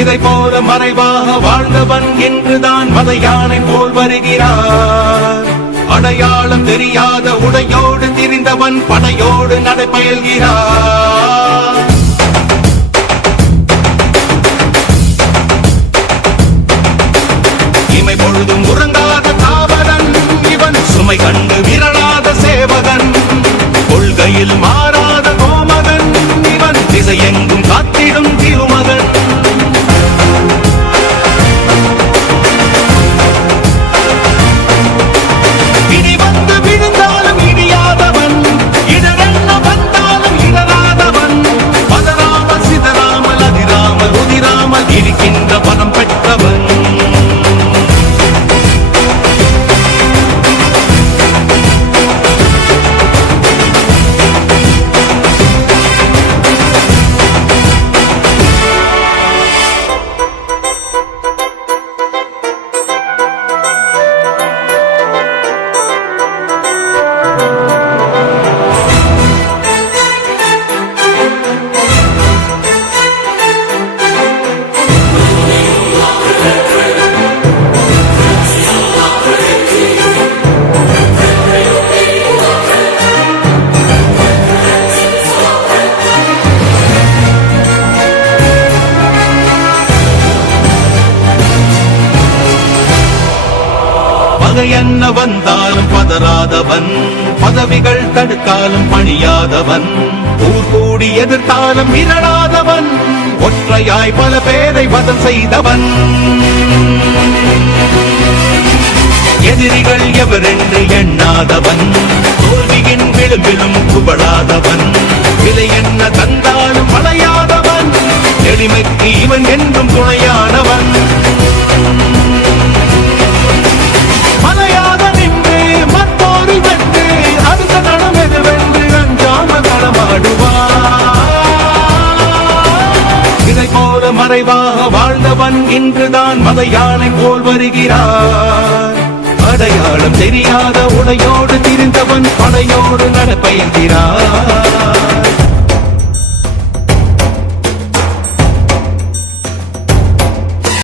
இதை போல மறைவாக வாழ்ந்தவன் என்றுதான் மத யானை போல் வருகிறார். அடையாளம் தெரியாத உடையோடு திரிந்தவன் படையோடு நடைபயல்கிறார். இமை பொழுதும் உறங்காத தாவரன் இவன், சுமை கண்டு விரலாத சேவகன், கொள்கையில் மாறாத கோமகன் இவன், திசையெங்கும் காத்திடும் திருமகன். இனி வந்து விழுந்தாலும் இடியாதவன், இடரென்ன வந்தாலும் இடராதவன், பதறாமல் சிதறாமல் அதிராமல் உதிராமல் இருக்கின்ற பணம் பெற்றவன். என்ன வந்தாலும் பதறாதவன், பதவிகள் தடுத்தாலும் பணியாதவன், ஊர் கூடி எதிர்த்தாலும் மிரளாதவன், ஒற்றையாய் பல பேரை வதம் செய்தவன். எதிரிகள் எவரென்று எண்ணாதவன், தோல்வியின் விளிம்பிலும் குபடாதவன், விலை என்ன தந்தாலும் வளையாதவன், எளிமைக்கு இவன் என்றும் துணையானவன். மலையாக நின்று மற்றோரில் வென்று அடுத்த நடம் எதுவென்று அஞ்சாமல் நடமாடுவார். இதை போல மறைவாக வாழ்ந்தவன் இன்றுதான் மத யானை போல் வருகிறார். அடையாளம் தெரியாத உடையோடு திரிந்தவன் படையோடு நடப்பயல்கிறார்.